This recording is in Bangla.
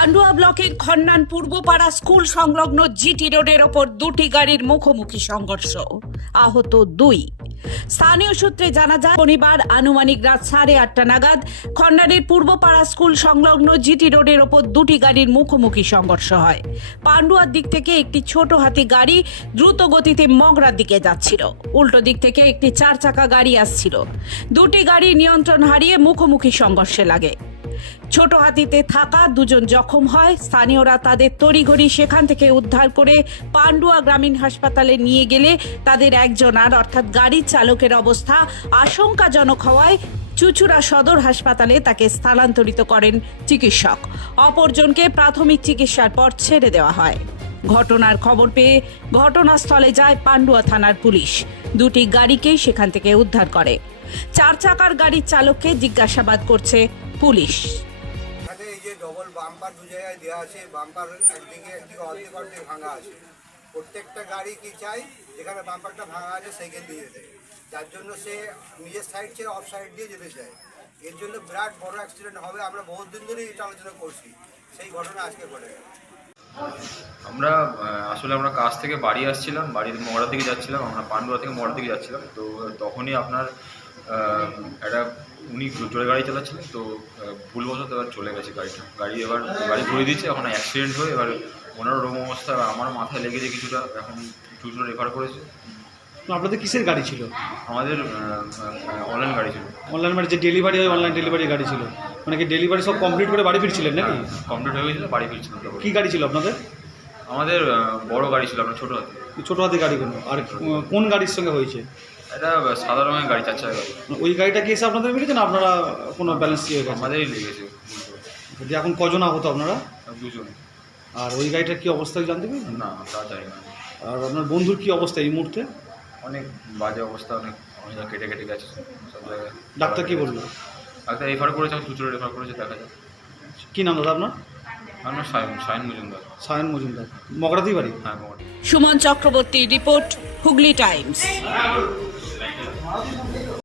পান্ডুয়া ব্লকের খন্নান পূর্বপাড়া স্কুল সংলগ্ন জিটি রোডের ওপর দুটি গাড়ির মুখোমুখি সংঘর্ষ, আহত 2। স্থানীয় সূত্রে জানা যায়, শনিবার আনুমানিক রাত 8:30 নাগাদ খন্নানের পূর্বপাড়া স্কুল সংলগ্ন জিটি রোডের ওপর দুটি গাড়ির মুখোমুখি সংঘর্ষ হয়। পান্ডুয়ার দিক থেকে একটি ছোট হাতি গাড়ি দ্রুত গতিতে মগরার দিকে যাচ্ছিল, উল্টো দিক থেকে একটি 4 চাকা গাড়ি আসছিল। দুটি গাড়ি নিয়ন্ত্রণ হারিয়ে মুখোমুখি সংঘর্ষে লাগে। ছোট হাতিতে থাকা 2 জন জখম হয়। স্থানীয়রা তাদের তড়িঘড়ি সেখান থেকে উদ্ধার করে পান্ডুয়া গ্রামীণ হাসপাতালে নিয়ে গেলে তাদের একজনার অর্থাৎ গাড়ির চালকের অবস্থা আশঙ্কাজনক হওয়ায় চুঁচুড়া সদর হাসপাতালে তাকে স্থানান্তরিত করেন চিকিৎসক। অপরজনকে প্রাথমিক চিকিৎসার পর ছেড়ে দেওয়া হয়। ঘটনার খবর পেয়ে ঘটনাস্থলে যায় পান্ডুয়া থানার পুলিশ। দুটি গাড়িকেই সেখান থেকে উদ্ধার করে। 4 চাকার গাড়ির চালককে জিজ্ঞাসাবাদ করছে পুলিশ। এখানে এই যে ডবল বাম্পার 2 জায়গায় দেওয়া আছে, বাম্পার একদিকে অর্ধেক ভাঙা আছে। প্রত্যেকটা গাড়ি কি চাই, যেখানে বাম্পারটা ভাঙা আছে সেইখানে দিয়ে দেয়, যার জন্য সে নিজের সাইড ছেড়ে অফ সাইড দিয়ে যেতে চায়। এর জন্য বিরাট বড় অ্যাক্সিডেন্ট হবে। আমরা বহুত দিন ধরেই এটা আলোচনা করছি, সেই ঘটনা আজকে ঘটে গেল। আমরা কাজ থেকে বাড়ি আসছিলাম, বাড়ির মগড়া থেকে যাচ্ছিলাম, আমরা পান্ডুয়া থেকে মগড়া থেকে যাচ্ছিলাম। তো তখনই আপনার উনি জোরে গাড়ি চালাচ্ছিলেন, তো ভুলবশত এবার চলে গেছে গাড়ি ঘুরে দিচ্ছে। এখন অ্যাক্সিডেন্ট হয়ে এবার ওনারও রোম অবস্থা, আমার মাথায় লেগেছে কিছুটা, এখন চুচুড়া রেফার করেছে। আপনাদের কিসের গাড়ি ছিল? আমাদের অনলাইন গাড়ি ছিল। অনলাইন মানে যে ডেলিভারি হয়, অনলাইন ডেলিভারি গাড়ি ছিল। মানে কি ডেলিভারি সব কমপ্লিট করে বাড়ি ফিরছিলেন নাকি? কমপ্লিট হয়ে গেছিলো, বাড়ি ফিরছিলাম। কী গাড়ি ছিল আপনাদের? আমাদের বড় গাড়ি ছিল, আপনার ছোটো হাতি। ছোটো হাতি গাড়িগুলো। আর কোন গাড়ির সঙ্গে হয়েছে? এটা সাদা রঙের গাড়ি, 4 চাকা গাড়ি। ওই গাড়িটা কি এসে আপনাদের মিলেছে না আপনারা কোনো ব্যালেন্স দিয়ে গেছে? আমাদেরই লেগেছে। যে এখন কজন আহত আপনারা? 2 জন। আর ওই গাড়িটার কী অবস্থা জানতে পারবেন? না, তা জানি না। আর আপনার বন্ধুর কী অবস্থা এই মুহূর্তে? অনেক বাজে অবস্থা, অনেক কেটে গেছে সব জায়গায়। ডাক্তার কী বললো? ডাক্তার রেফার করেছে, চুচুড়ে রেফার করেছে, দেখা যাক। কী নাম দাদা আপনার? আমার সায়ন মজুমদার। সায়ন মজুমদার, মগরাতেই বাড়ি? হ্যাঁ, মগড়া। Suman Chakraborty report, Hooghly Times.